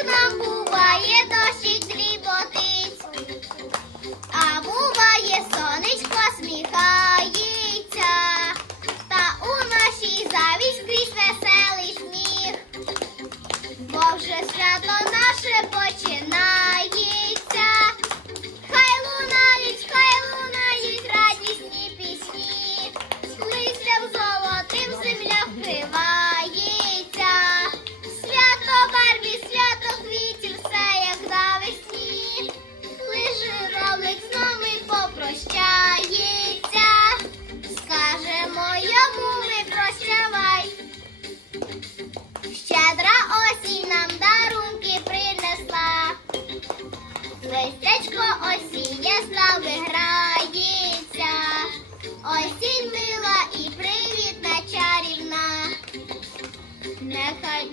Krishna Kuvaye Doshi. Містечко осіння з нами осінь мила і привітна чарівна. Нехай